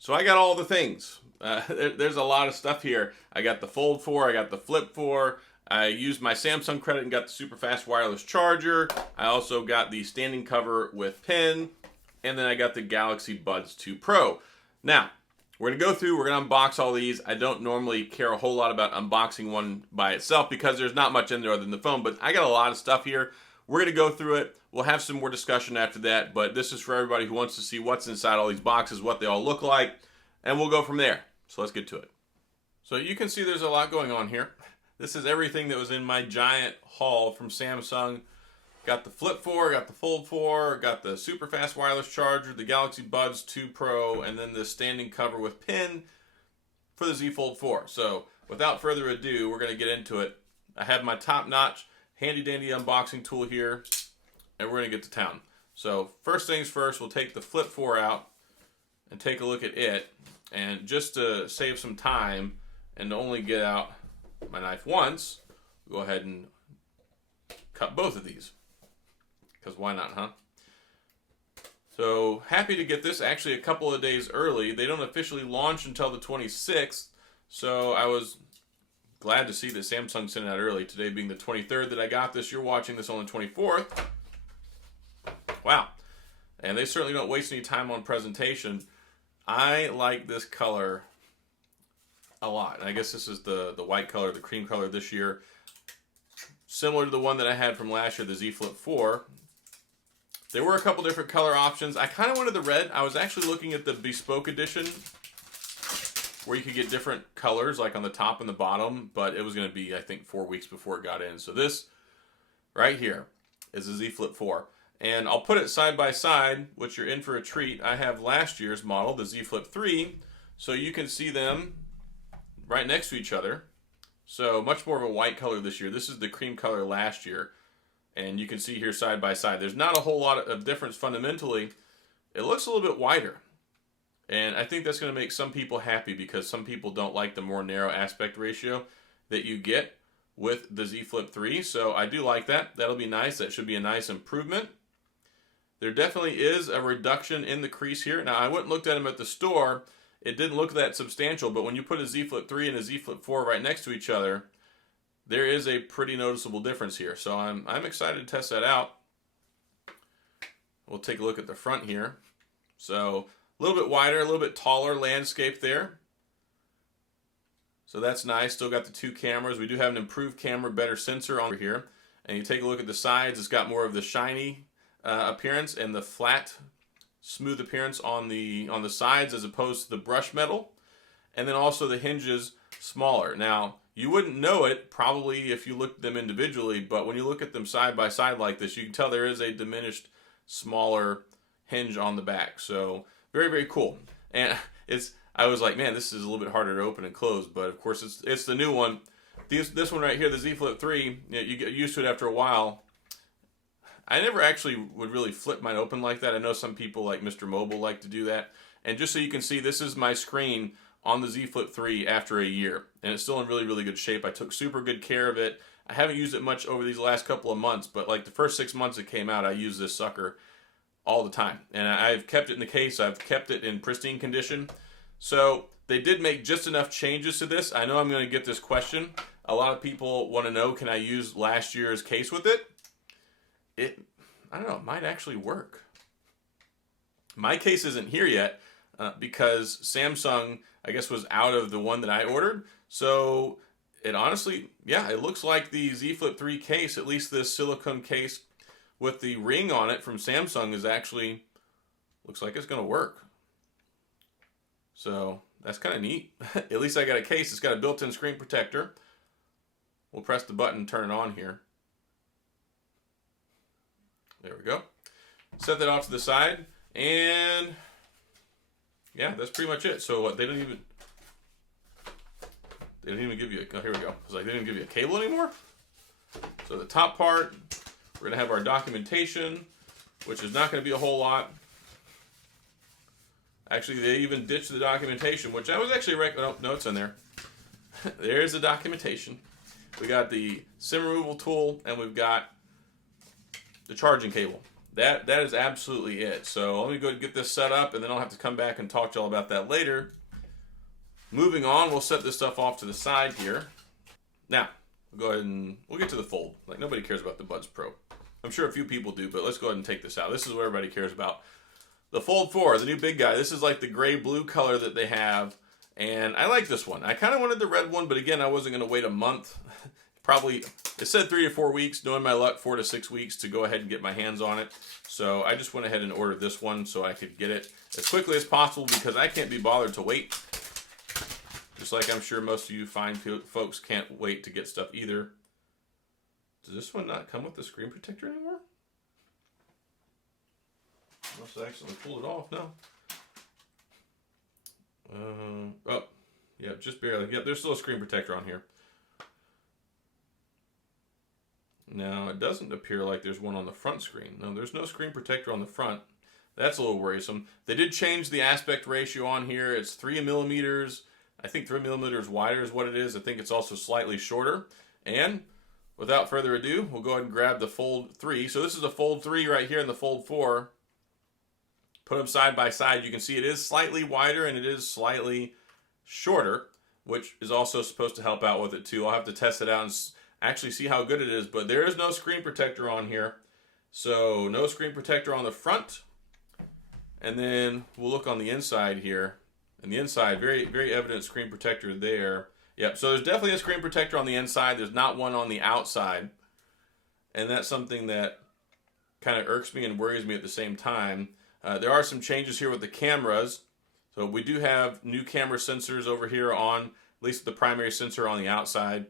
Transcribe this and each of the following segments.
So I got all the things. There's a lot of stuff here. I got the Fold 4, I got the Flip 4. I used my Samsung credit and got the super fast wireless charger. I also got the standing cover with pin. And then I got the Galaxy Buds 2 Pro. Now, we're going to go through, we're going to unbox all these. I don't normally care a whole lot about unboxing one by itself because there's not much in there other than the phone, but I got a lot of stuff here. We're going to go through it. We'll have some more discussion after that, but this is for everybody who wants to see what's inside all these boxes, what they all look like, and we'll go from there. So let's get to it. So you can see there's a lot going on here. This is everything that was in my giant haul from Samsung. Got the Flip 4, got the Fold 4, got the super fast wireless charger, the Galaxy Buds 2 Pro, and then the standing cover with pin for the Z Fold 4. So without further ado, we're going to get into it. I have my top-notch, handy-dandy unboxing tool here, and we're going to get to town. So first things first, we'll take the Flip 4 out and take a look at it. And just to save some time and to only get out my knife once, we'll go ahead and cut both of these. Because why not, huh? So happy to get this actually a couple of days early. They don't officially launch until the 26th. So I was glad to see that Samsung sent it out early. Today being the 23rd that I got this. You're watching this on the 24th. Wow. And they certainly don't waste any time on presentation. I like this color a lot. And I guess this is the white color, the cream color this year. Similar to the one that I had from last year, the Z Flip 4. There were a couple different color options. I kind of wanted the red. I was actually looking at the bespoke edition where you could get different colors like on the top and the bottom, but it was going to be, I think, 4 weeks before it got in. So this right here is the Z Flip 4. And I'll put it side by side, which you're in for a treat. I have last year's model, the Z Flip 3, so you can see them right next to each other. So much more of a white color this year. This is the cream color last year. And you can see here side by side. There's not a whole lot of difference fundamentally. It looks a little bit wider. And I think that's going to make some people happy because some people don't like the more narrow aspect ratio that you get with the Z Flip 3. So I do like that. That'll be nice. That should be a nice improvement. There definitely is a reduction in the crease here. Now, I went and looked at them at the store. It didn't look that substantial, but when you put a Z Flip 3 and a Z Flip 4 right next to each other, there is a pretty noticeable difference here. So I'm excited to test that out. We'll take a look at the front here. So a little bit wider, a little bit taller landscape there. So that's nice. Still got the two cameras. We do have an improved camera, better sensor on here. And you take a look at the sides, it's got more of the shiny appearance and the flat, smooth appearance on the sides as opposed to the brush metal. And then also the hinges smaller. Now, you wouldn't know it probably if you looked at them individually, but when you look at them side by side like this, you can tell there is a diminished, smaller hinge on the back. So very, very cool. And I was like, man, this is a little bit harder to open and close, but of course it's the new one. This one right here, the Z Flip 3, you get used to it after a while. I never actually would really flip mine open like that. I know some people like Mr. Mobile like to do that. And just so you can see, this is my screen on the Z Flip 3 after a year. And it's still in really, really good shape. I took super good care of it. I haven't used it much over these last couple of months, but like the first 6 months it came out, I used this sucker all the time. And I've kept it in the case. I've kept it in pristine condition. So they did make just enough changes to this. I know I'm going to get this question. A lot of people want to know, can I use last year's case with it? I don't know, it might actually work. My case isn't here yet because Samsung, I guess, was out of the one that I ordered. So it honestly, yeah, it looks like the Z Flip 3 case, at least this silicone case with the ring on it from Samsung is actually, looks like it's going to work. So that's kind of neat. At least I got a case. It's got a built-in screen protector. We'll press the button and turn it on here. There we go. Set that off to the side, and yeah, that's pretty much it. So they don't even give you here we go. It's like they didn't give you a cable anymore. So the top part, we're gonna have our documentation, which is not gonna be a whole lot. Actually, they even ditched the documentation, which I was actually no, it's in there. There's the documentation. We got the SIM removal tool, and we've got the charging cable. that is absolutely it. So let me go and get this set up, and then I'll have to come back and talk to y'all about that later. Moving on, we'll set this stuff off to the side here. Now, we'll go ahead and we'll get to the Fold. Like, nobody cares about the Buds Pro. I'm sure a few people do, but let's go ahead and take this out. This is what everybody cares about. The Fold 4, the new big guy. This is like the gray-blue color that they have, and I like this one. I kind of wanted the red one, but again, I wasn't going to wait a month. Probably, it said 3 to 4 weeks. Knowing my luck, 4 to 6 weeks to go ahead and get my hands on it. So I just went ahead and ordered this one so I could get it as quickly as possible because I can't be bothered to wait. Just like I'm sure most of you fine folks can't wait to get stuff either. Does this one not come with the screen protector anymore? Must have accidentally pulled it off. No. Oh, yeah, just barely. Yep, there's still a screen protector on here. Now, it doesn't appear like there's one on the front screen. No, there's no screen protector on the front. That's a little worrisome. They did change the aspect ratio on here. It's 3 millimeters. I think 3 millimeters wider is what it is. I think it's also slightly shorter. And without further ado, we'll go ahead and grab the Fold 3. So this is the Fold 3 right here and the Fold 4. Put them side by side. You can see it is slightly wider and it is slightly shorter, which is also supposed to help out with it too. I'll have to test it out and actually see how good it is. But there is no screen protector on here. So no screen protector on the front. And then we'll look on the inside here. And the inside, very, very evident screen protector there. Yep, so there's definitely a screen protector on the inside. There's not one on the outside. And that's something that kind of irks me and worries me at the same time. There are some changes here with the cameras. So we do have new camera sensors over here on, at least the primary sensor on the outside.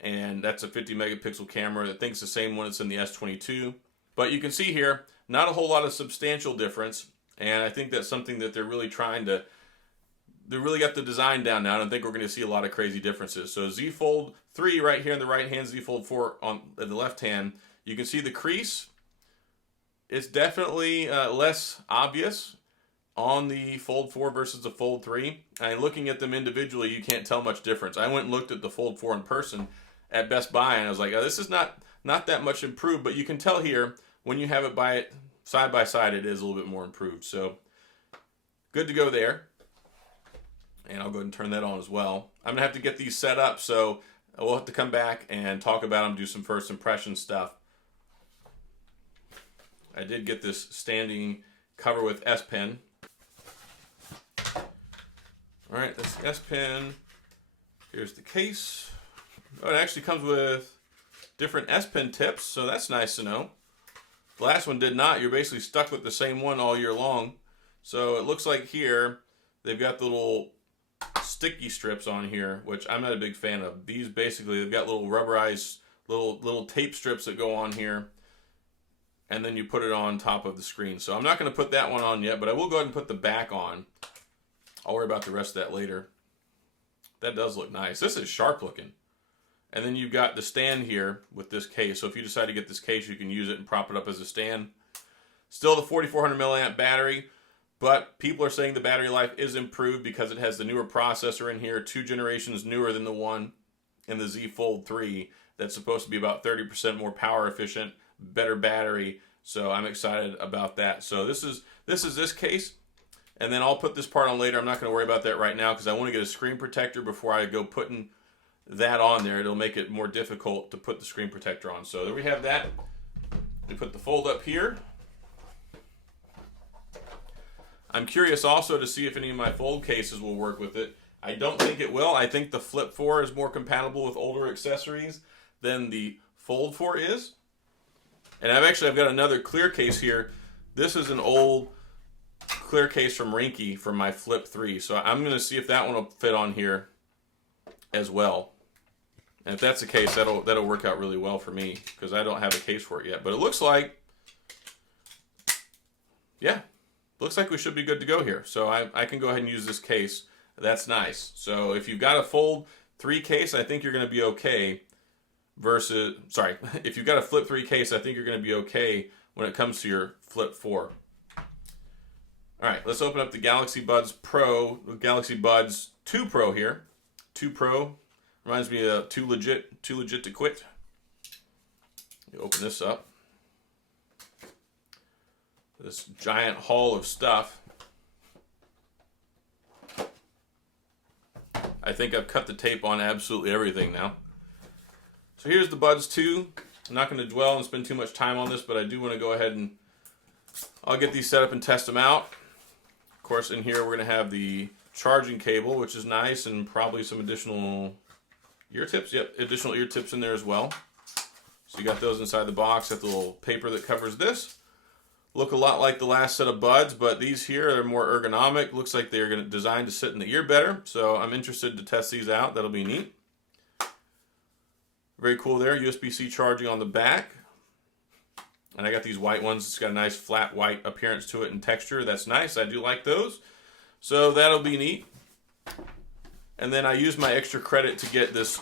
And that's a 50 megapixel camera. I think it's the same one that's in the S22. But you can see here, not a whole lot of substantial difference. And I think that's something that they're really trying to... They really got the design down now. I don't think we're going to see a lot of crazy differences. So Z Fold 3 right here in the right hand, Z Fold 4 on the left hand. You can see the crease. It's definitely less obvious on the Fold 4 versus the Fold 3. And looking at them individually, you can't tell much difference. I went and looked at the Fold 4 in person at Best Buy, and I was like, oh, this is not that much improved. But you can tell here, when you have it side by side, it is a little bit more improved. So good to go there. And I'll go ahead and turn that on as well. I'm going to have to get these set up, so we'll have to come back and talk about them, do some first impression stuff. I did get this standing cover with S Pen. Alright, this S Pen. Here's the case. Oh, it actually comes with different S Pen tips, so that's nice to know. The last one did not. You're basically stuck with the same one all year long. So it looks like here, they've got the little sticky strips on here, which I'm not a big fan of. These basically, they've got little rubberized little tape strips that go on here, and then you put it on top of the screen. So I'm not going to put that one on yet, but I will go ahead and put the back on. I'll worry about the rest of that later. That does look nice. This is sharp looking. And then you've got the stand here with this case. So if you decide to get this case, you can use it and prop it up as a stand. Still the 4400 milliamp battery. But people are saying the battery life is improved because it has the newer processor in here, 2 generations newer than the one in the Z Fold 3. That's supposed to be about 30% more power efficient, better battery. So I'm excited about that. So this is this case, and then I'll put this part on later. I'm not going to worry about that right now because I want to get a screen protector before I go putting that on there. It'll make it more difficult to put the screen protector on. So there we have that. We put the Fold up here. I'm curious also to see if any of my Fold cases will work with it. I don't think it will. I think the Flip 4 is more compatible with older accessories than the Fold 4 is. And I've got another clear case here. This is an old clear case from Rinky from my Flip 3. So I'm going to see if that one will fit on here as well. And if that's the case, that'll work out really well for me because I don't have a case for it yet. But it looks like, yeah. Looks like we should be good to go here. So I can go ahead and use this case. That's nice. So if you've got a Fold 3 case, I think you're going to be okay. If you've got a Flip 3 case, I think you're going to be okay when it comes to your Flip 4. All right, let's open up the Galaxy Buds Pro, Galaxy Buds 2 Pro here. 2 Pro reminds me of too legit to quit. You open this up. this giant haul of stuff. I think I've cut the tape on absolutely everything now. So here's the Buds 2. I'm not going to dwell and spend too much time on this, but I do want to go ahead and I'll get these set up and test them out. Of course, in here we're going to have the charging cable, which is nice, and probably some additional ear tips. Yep, additional ear tips in there as well. So you got those inside the box. Got the little paper that covers this. Look a lot like the last set of Buds, but these here are more ergonomic. Looks like they're going to designed to sit in the ear better. So I'm interested to test these out. That'll be neat. Very cool there. USB-C charging on the back. And I got these white ones. It's got a nice flat white appearance to it and texture. That's nice. I do like those. So that'll be neat. And then I used my extra credit to get this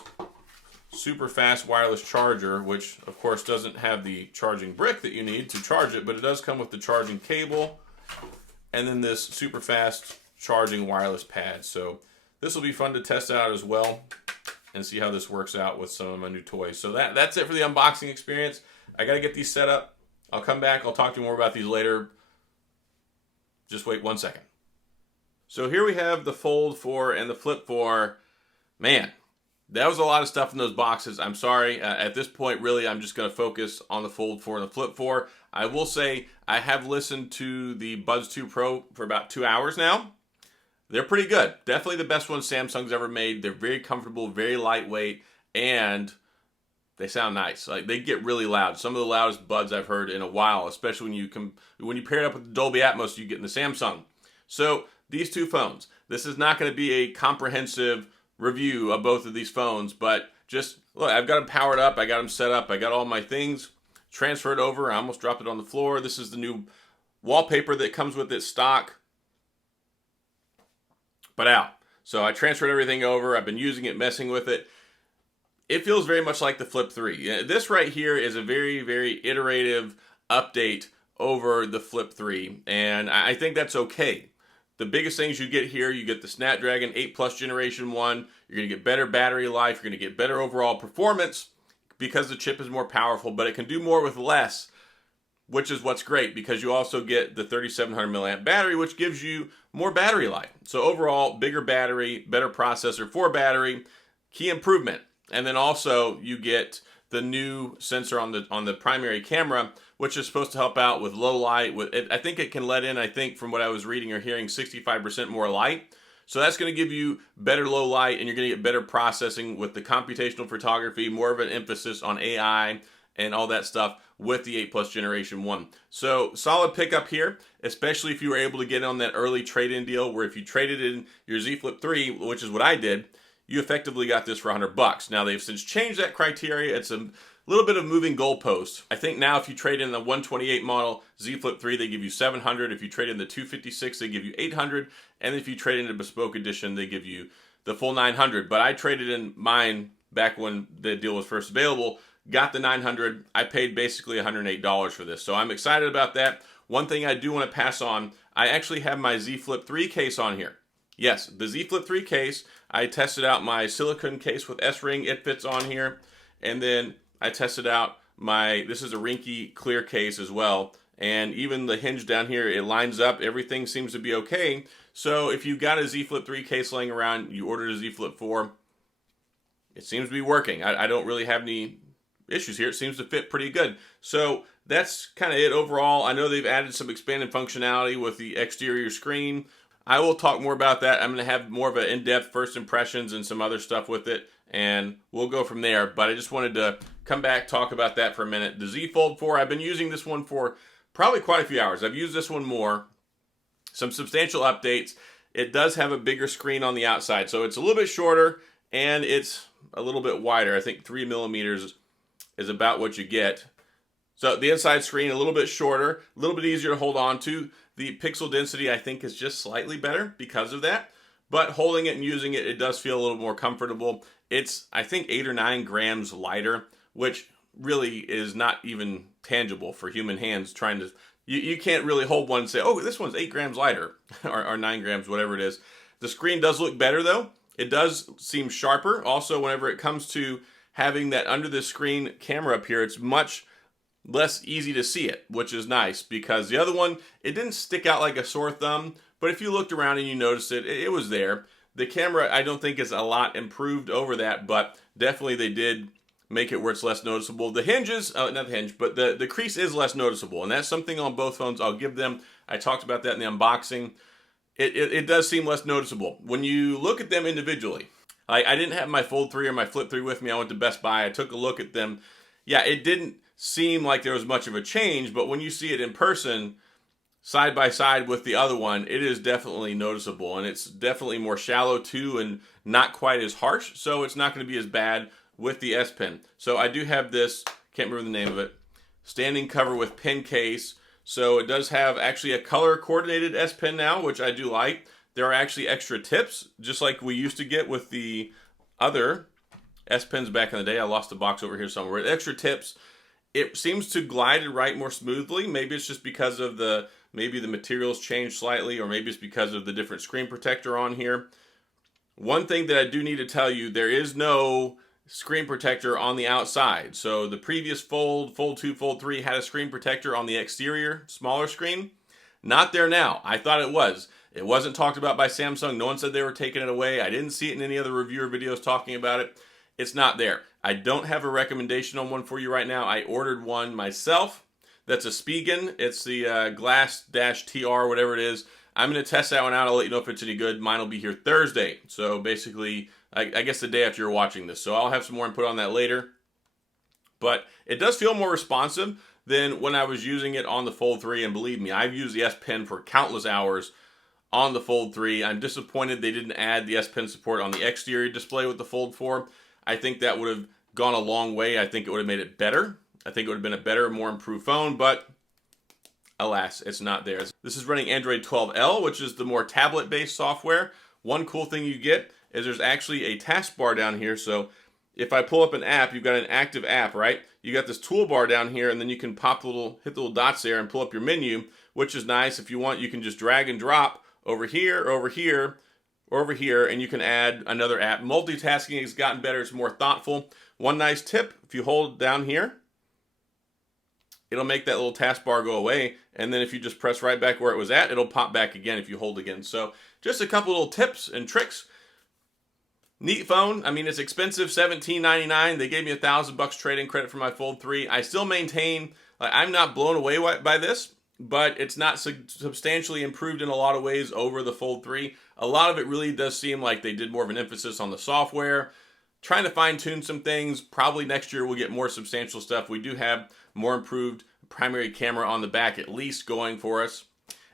super fast wireless charger, which of course doesn't have the charging brick that you need to charge it, but it does come with the charging cable and then this super fast charging wireless pad. So this will be fun to test out as well and see how this works out with some of my new toys. So that's it for the unboxing experience. I got to get these set up. I'll come back. I'll talk to you more about these later. Just wait 1 second. So here we have the Fold 4 and the Flip 4. Man, that was a lot of stuff in those boxes. I'm sorry. At this point, really, I'm just going to focus on the Fold 4 and the Flip 4. I will say I have listened to the Buds 2 Pro for about 2 hours now. They're pretty good. Definitely the best ones Samsung's ever made. They're very comfortable, very lightweight, and they sound nice. Like, they get really loud. Some of the loudest Buds I've heard in a while, especially when you pair it up with the Dolby Atmos you get in the Samsung. So these two phones. This is not going to be a comprehensive review of both of these phones, but just look, I've got them powered up. I got them set up. I got all my things transferred over. I almost dropped it on the floor. This is the new wallpaper that comes with it stock, but out. So I transferred everything over. I've been using it, messing with it. It feels very much like the Flip 3. This right here is a very, very iterative update over the Flip 3, and I think that's okay. The biggest things you get here, you get the Snapdragon 8 Plus Generation 1. You're going to get better battery life. You're going to get better overall performance because the chip is more powerful, but it can do more with less, which is what's great because you also get the 3700 milliamp battery, which gives you more battery life. So overall, bigger battery, better processor for battery, key improvement. And then also you get the new sensor on the primary camera, which is supposed to help out with low light. I think it can let in, I think from what I was reading or hearing, 65% more light. So that's going to give you better low light, and you're going to get better processing with the computational photography, more of an emphasis on AI and all that stuff with the 8 Plus Generation 1. So solid pickup here, especially if you were able to get on that early trade-in deal where if you traded in your Z Flip 3, which is what I did, you effectively got this for $100. Now they've since changed that criteria. It's a little bit of moving goalposts. I think now if you trade in the 128 model Z Flip 3, they give you $700. If you trade in the 256, they give you $800. And if you trade in the bespoke edition, they give you the full $900. But I traded in mine back when the deal was first available, got the $900. I paid basically $108 for this. So I'm excited about that. One thing I do want to pass on, I actually have my Z Flip 3 case on here. Yes, the Z Flip 3 case. I tested out my silicone case with S-Ring. It fits on here. And then I tested out this is a Rinky clear case as well. And even the hinge down here, it lines up. Everything seems to be okay. So if you've got a Z Flip 3 case laying around, you ordered a Z Flip 4, it seems to be working. I don't really have any issues here. It seems to fit pretty good. So that's kind of it overall. I know they've added some expanded functionality with the exterior screen. I will talk more about that. I'm going to have more of an in-depth first impressions and some other stuff with it, and we'll go from there. But I just wanted to come back, talk about that for a minute. The Z Fold 4, I've been using this one for probably quite a few hours. I've used this one more. Some substantial updates. It does have a bigger screen on the outside, so it's a little bit shorter, and it's a little bit wider. I think 3 millimeters is about what you get. So the inside screen, a little bit shorter, a little bit easier to hold on to. The pixel density, I think, is just slightly better because of that. But holding it and using it, it does feel a little more comfortable. It's, I think, 8 or 9 grams lighter, which really is not even tangible for human hands trying to... You can't really hold one and say, oh, this one's 8 grams lighter, or 9 grams, whatever it is. The screen does look better, though. It does seem sharper. Also, whenever it comes to having that under the screen camera up here, it's much less easy to see it, which is nice, because the other one, it didn't stick out like a sore thumb, but if you looked around and you noticed it, it was there. The camera, I don't think is a lot improved over that, but definitely they did make it where it's less noticeable. The hinges, not the hinge, but the crease is less noticeable, and that's something on both phones I'll give them. I talked about that in the unboxing. It does seem less noticeable when you look at them individually. I didn't have my Fold 3 or my Flip 3 with me. I went to Best Buy. I took a look at them. Yeah, it didn't seem like there was much of a change, but when you see it in person, side by side with the other one, it is definitely noticeable, and it's definitely more shallow too and not quite as harsh, so it's not going to be as bad with the S Pen. So I do have this, can't remember the name of it, standing cover with pen case. So it does have actually a color coordinated S Pen now, which I do like. There are actually extra tips, just like we used to get with the other S Pens back in the day. I lost the box over here somewhere. Extra tips. It seems to glide and write more smoothly. Maybe it's just because of maybe the materials changed slightly, or maybe it's because of the different screen protector on here. One thing that I do need to tell you, there is no screen protector on the outside. So the previous Fold 2, Fold 3 had a screen protector on the exterior, smaller screen. Not there now. I thought it was. It wasn't talked about by Samsung. No one said they were taking it away. I didn't see it in any other reviewer videos talking about it. It's not there. I don't have a recommendation on one for you right now. I ordered one myself. That's a Spigen. It's the Glass-TR, whatever it is. I'm going to test that one out. I'll let you know if it's any good. Mine will be here Thursday. So basically, I guess the day after you're watching this. So I'll have some more input on that later. But it does feel more responsive than when I was using it on the Fold 3. And believe me, I've used the S Pen for countless hours on the Fold 3. I'm disappointed they didn't add the S Pen support on the exterior display with the Fold 4. I think that would have gone a long way. I think it would have made it better. I think it would have been a better, more improved phone, but alas, it's not there. This is running Android 12L, which is the more tablet-based software. One cool thing you get is there's actually a taskbar down here. So if I pull up an app, you've got an active app, right? You got this toolbar down here, and then you can hit the little dots there and pull up your menu, which is nice. If you want, you can just drag and drop over here, over here, over here, and you can add another app. Multitasking has gotten better. It's more thoughtful. One nice tip, if you hold down here, it'll make that little taskbar go away, and then if you just press right back where it was at, it'll pop back again if you hold again. So just a couple little tips and tricks. Neat phone. I mean, it's expensive, $17.99. They gave me $1,000 trade-in credit for my Fold 3. I still maintain, I'm not blown away by this, but it's not substantially improved in a lot of ways over the Fold 3. A lot of it really does seem like they did more of an emphasis on the software, trying to fine-tune some things. Probably next year we'll get more substantial stuff. We do have more improved primary camera on the back at least going for us.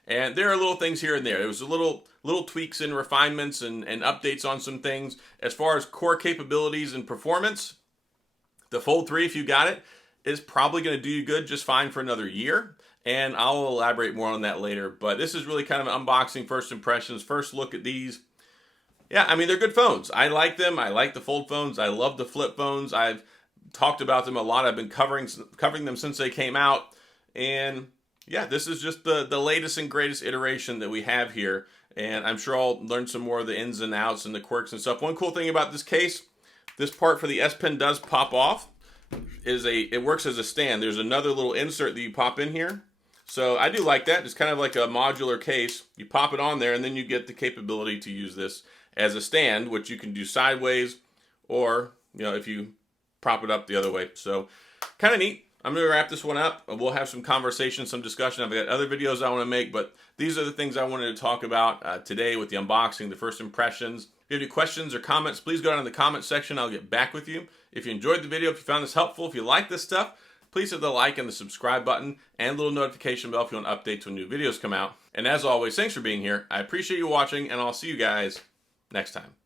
And there are little things here and there. There was a little tweaks and refinements and updates on some things. As far as core capabilities and performance, the Fold 3, if you got it, is probably going to do you good just fine for another year. And I'll elaborate more on that later. But this is really kind of an unboxing, first impressions, first look at these. Yeah, I mean, they're good phones. I like them. I like the Fold phones. I love the Flip phones. I've talked about them a lot. I've been covering them since they came out. And yeah, this is just the latest and greatest iteration that we have here. And I'm sure I'll learn some more of the ins and outs and the quirks and stuff. One cool thing about this case, this part for the S Pen does pop off. It works as a stand. There's another little insert that you pop in here. So I do like that. It's kind of like a modular case. You pop it on there, and then you get the capability to use this as a stand, which you can do sideways, or if you prop it up the other way. So kind of neat. I'm going to wrap this one up. We'll have some conversation, some discussion. I've got other videos I want to make, but these are the things I wanted to talk about today with the unboxing, the first impressions. If you have any questions or comments, please go down in the comment section. I'll get back with you. If you enjoyed the video, if you found this helpful, if you like this stuff, please hit the like and the subscribe button and little notification bell if you want updates when new videos come out. And as always, thanks for being here. I appreciate you watching, and I'll see you guys next time.